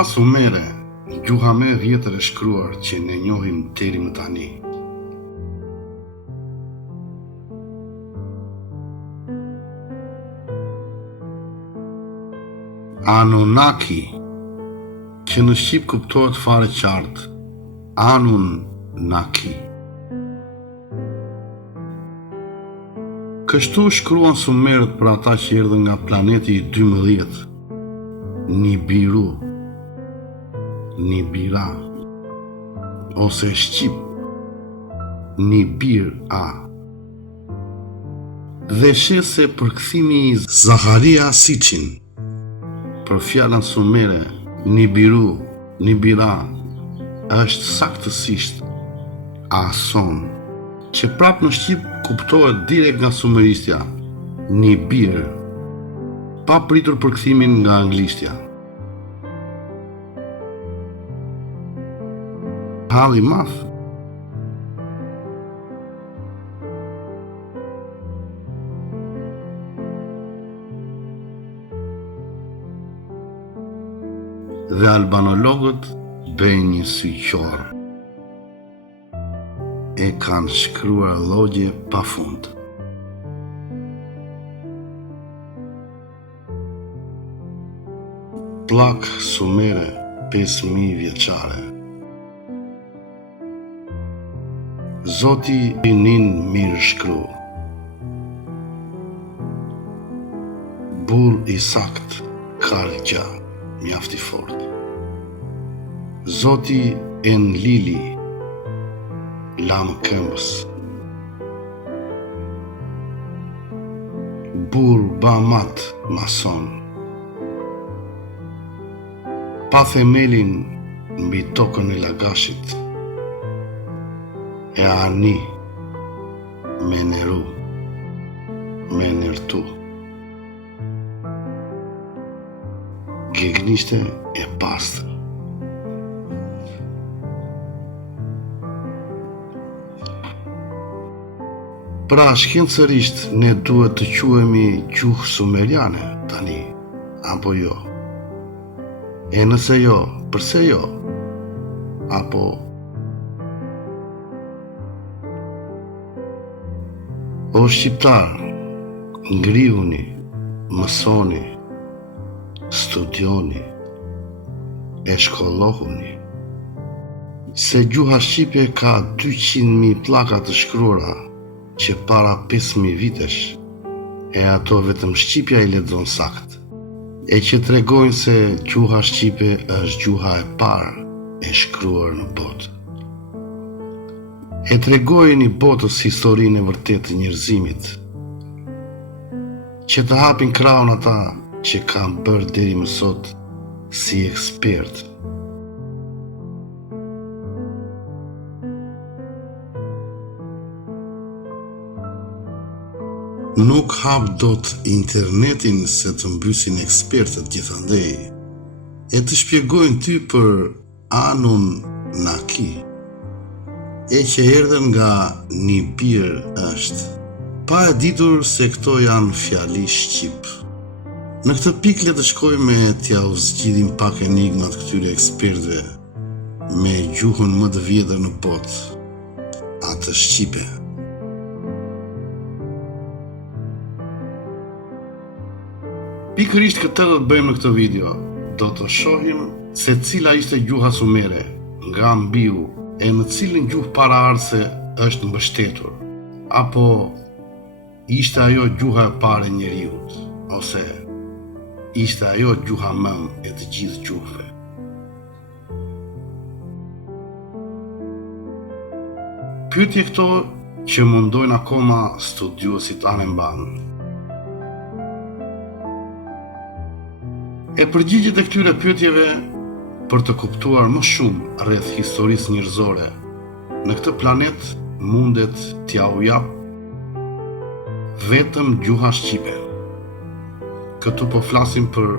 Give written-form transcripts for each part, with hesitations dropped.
Gjuha sumere, gjuha më e vjetër e shkruar që ne njohim deri më tani. Anunnaki, që në shqip kuptohet fare qartë, Anunnaki. Kështu shkruan sumerët për ata që erdhën nga planeti i 12, Nibiru, Nibira, ose shqip, Nibir-a. Dhe shes se përkthimi i Zaharia Sitchin për fjalën sumere Nibiru, Nibira është saktësisht Ason, që prap në shqip kuptohet direkt nga sumeristja Nibir, pa pritur përkthimin nga anglishtja. Halli madh. Dhe albanologët bëjnë një syqor. E kanë shkruar logje pafund. Plak sumere 5000 vjeçare. Zoti i nin mirë shkru. Burr i sakt, kargja, mjaft i fort. Zoti en lili, lamë këmbës. Burr bamat mason. Pa themelin mbi tokën e lagashit. E ani me neru, me nërtu. Gegnishte e pastër. Pra shkencërisht ne duhet të quhemi gjuhë sumeriane tani, apo jo? E nëse jo, përse jo? Apo o shqiptar, ngrihuni, mësoni, studioni, e shkollohuni. Se gjuha shqipe ka 200.000 pllaka të shkruara që para 5000 vitesh, e ato vetëm shqipja i lexon sakt, e që tregojnë se gjuha shqipe është gjuha e parë e shkruar në botë. E tregojnë i botës historinë e vërtetë të njerëzimit, që të hapin krahun ata që kanë bërë deri më sot si ekspert. Nuk hap dot internetin se të mbysin ekspertët gjithandej, e të shpjegojnë ty për Anunnaki, e që erdhen nga Nibir është, pa e ditur se këto janë fjali shqip. Në këtë pikë le të shkojmë e t'ja u zgjidhim pak enigmat këtyre ekspertëve me gjuhën më të vjetër në botë, atë shqipe. Pikërisht këtë do të bëjmë në këtë video. Do të shohim se cila ishte gjuha sumere, nga mbiu, e në cilin gjuhë paraardhëse është mbështetur, apo ishte ajo gjuha e parë e njeriut, ose ishte ajo gjuha mëm e të gjithë gjuhëve. Pyetje këto që mundojnë akoma studiuesit anë mban. E përgjigjet e këtyre pyetjeve për të kuptuar më shumë rreth historisë njerëzore në këtë planet mundet t'ja u jap vetëm gjuha shqipe. Këtu po flasim për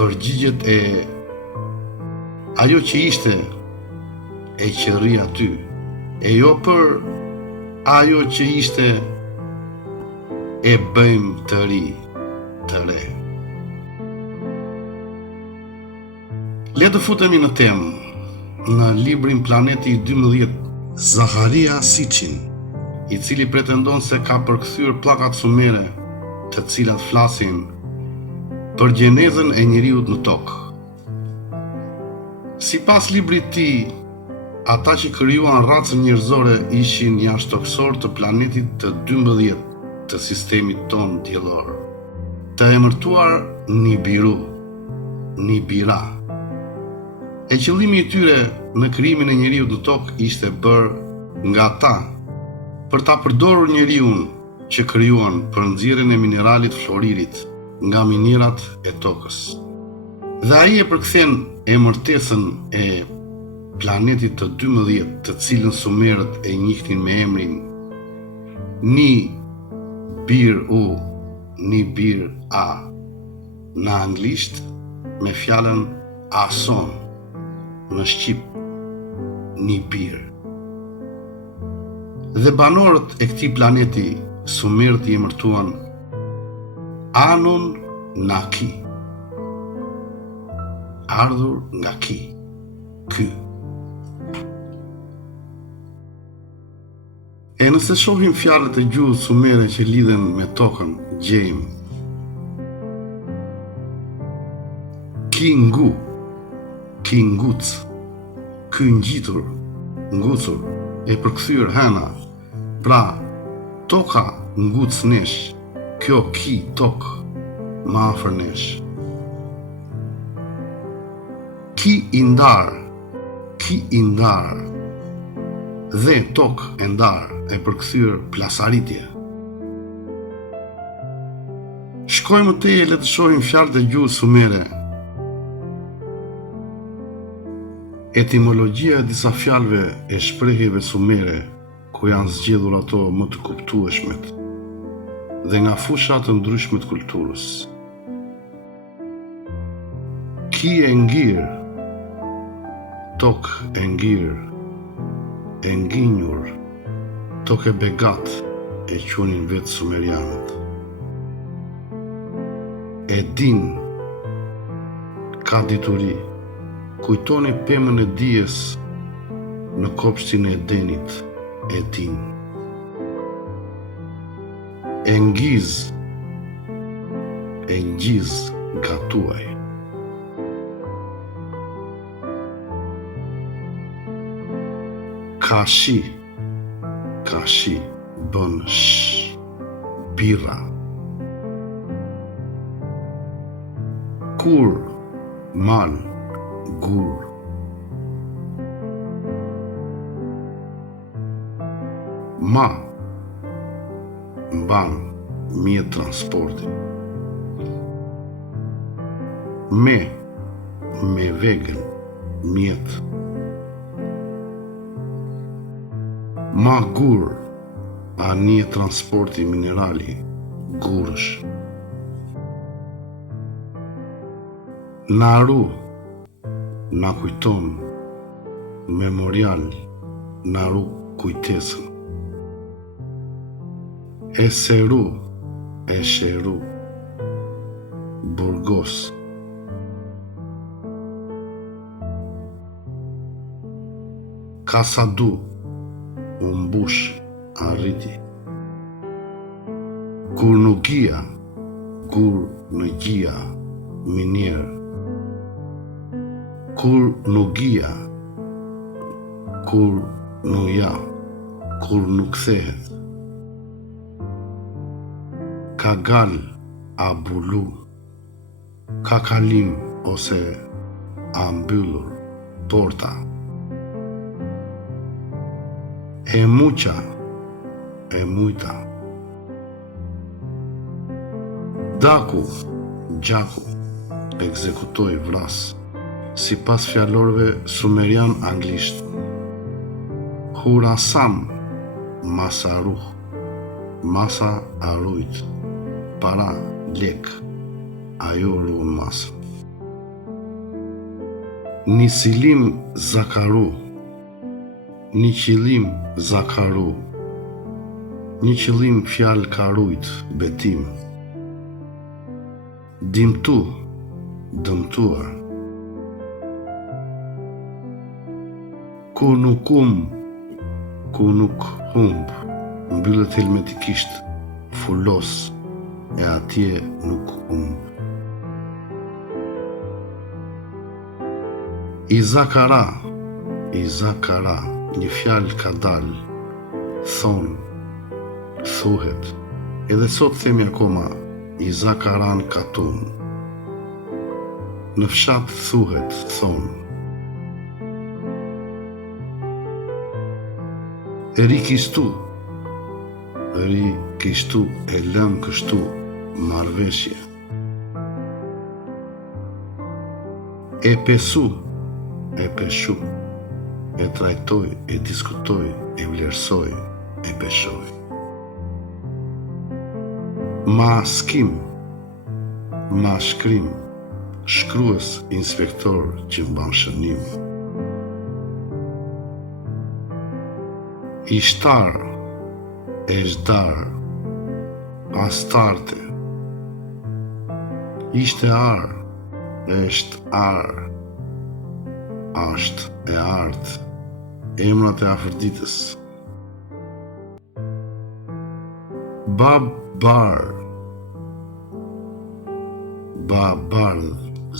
përgjigjet e ajo që ishte e që rri aty, e jo për ajo që ishte e bëjmë të ri, të re. Le të futemi në temë. Në librin Planeti i 12, Zaharia Sitchin, i cili pretendon se ka përkthyer pllakat sumere, të cilat flasin për gjenezën e njeriut në tokë. Sipas librit të tij, ata që krijuan racën njerëzore ishin jashtëtoksor të planetit të 12 të sistemit ton diellor, të emërtuar Nibiru, Nibira. E qëllimi i tyre në krijimin e njeriut në tokë ishte bërë nga ata për ta përdorur njeriun që krijuan për nxjerrjen e mineralit floririt nga minerat e tokës. Dhe ai e përkthen emërtesën e planetit të 12, të cilën sumerët e njihnin me emrin Nibiru, Nibir-a, në anglisht me fjalën Ason, në shqip Nibir. Dhe banorët e këtij planeti sumerët i emërtuan Anunnaki, ardhur nga ki, ky. E nëse shohim fjalët e gjuhës sumere që lidhen me tokën, gjejmë Kingu, Kinguc, ky ngjitur, ngucur, e përkthyer hëna, pra toka nguc nesh, kjo ki tokë, më afër nesh. Ki i ndar, dhe tokë e ndar, e përkthyer plasaritje. Shkojmë te le të shohim fjalët e gjuhës sumere. Etimologjia e disa fjalëve e shprehjeve sumere, ku janë zgjedhur ato më të kuptueshmet dhe nga fusha të ndryshme të kulturës. Ki e ngir, tok e ngir, e nginjur, tok e begat, e qunin vetë sumerianët. E din, ka dituri, kujtoni pemën e dijes në kopshtin e Edenit, e din. E ngiz, gatuaj. Kashi, bën sh, birra. Kur, mal, gur. Ma, mban, mjet transporti. Me vegël, mjet. Ma gur, anije transporti minerali, gurësh. Naru, na kujton, memorial, naru kujtesën. Eseru, Burgos. Kasadu, umbush, arriti. Kurnugia, minier. Kurnugia, kurnuja, kur nuk kthehet. Kagal, abulu, kakalim ose ambyllur, porta. E muqa, e mujta. Daku, gjaku, ekzekutoj, vras, si pas fjalorëve sumerian anglisht. Hurasam, masaruh, masa arujt, para, lek, ajo ruën masën. Nisilim zakaru, një qëllim zakaru, një qëllim fjalë karujt, betim. Dimtu, dëmtuar. ku nuk humb, mbyllet helmetikisht, fulos, e atje nuk humb. Izakara, një fjalë ka dalë, thonë, thuhet, edhe sot themi akoma, Izakaran katun. Në fshat thuhet, thonë. Eri kishtu, e lëm kështu, marrveshje. E peshu, e trajtoj, e diskutoj, e vlerësoj, e peshoj. Ma shkrim, shkrues, inspektor që mban shënim. Ishtar, e zhdar, pastarte. Ishte ar, esht ar, asht e art, emrat e afërditës. Bardh,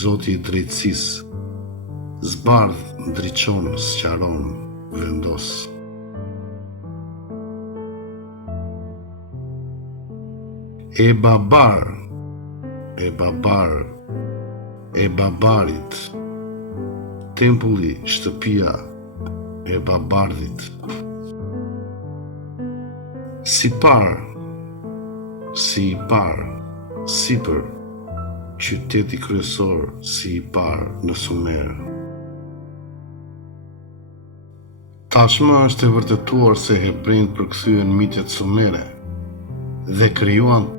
zoti i drejtësisë, zbardh, ndriçon, sqaron, vendos. E babarit, tempulli, shtëpia e babardhit. Sipër, qyteti kryesor si i parë në Sumer. Tashmë është e vërtetuar se hebrejt përkthyen mitet sumere dhe krijuan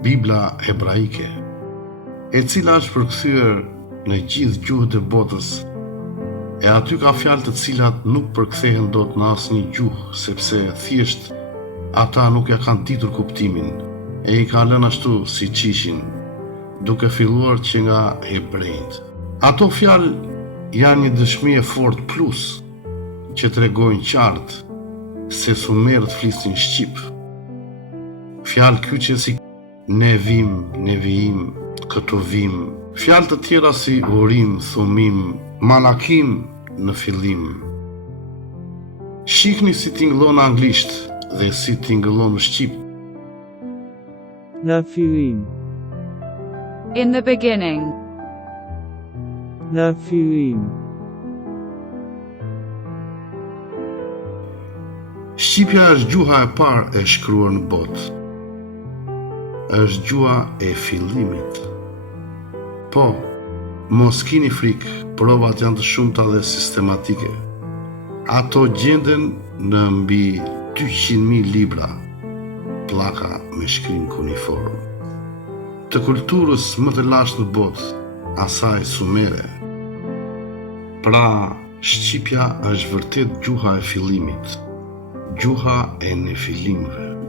Bibla hebraike, e cila është përkthyer në gjithë gjuhët e botës, e aty ka fjalë të cilat nuk përkthehen dot në asnjë gjuhë, sepse thjesht ata nuk ja kanë ditur kuptimin, e i ka lënë ashtu siç ishin, duke filluar që nga hebrejt. Ato fjalë janë një dëshmi e fortë plus, që tregojnë qartë se sumerët flisnin shqip. Fjalë kyçe si nevim, këtovim, fjalë të tjera si urim, thumim, malakim në fillim. Shihni si tingëllon anglisht dhe si tingëllon në shqip. Në fillim. In the beginning. Në fillim. Shqipja është gjuha e parë e shkruar në botë. Është gjuha e fillimit. Po, mos kini frikë, provat janë të shumta dhe sistematike. Ato gjenden në mbi 200.000 libra, pllaka me shkrim kuniform. Të kulturës më të lashtë në botë, asaj sumere. Pra, shqipja është vërtet gjuha e fillimit, gjuha e nefilimëve.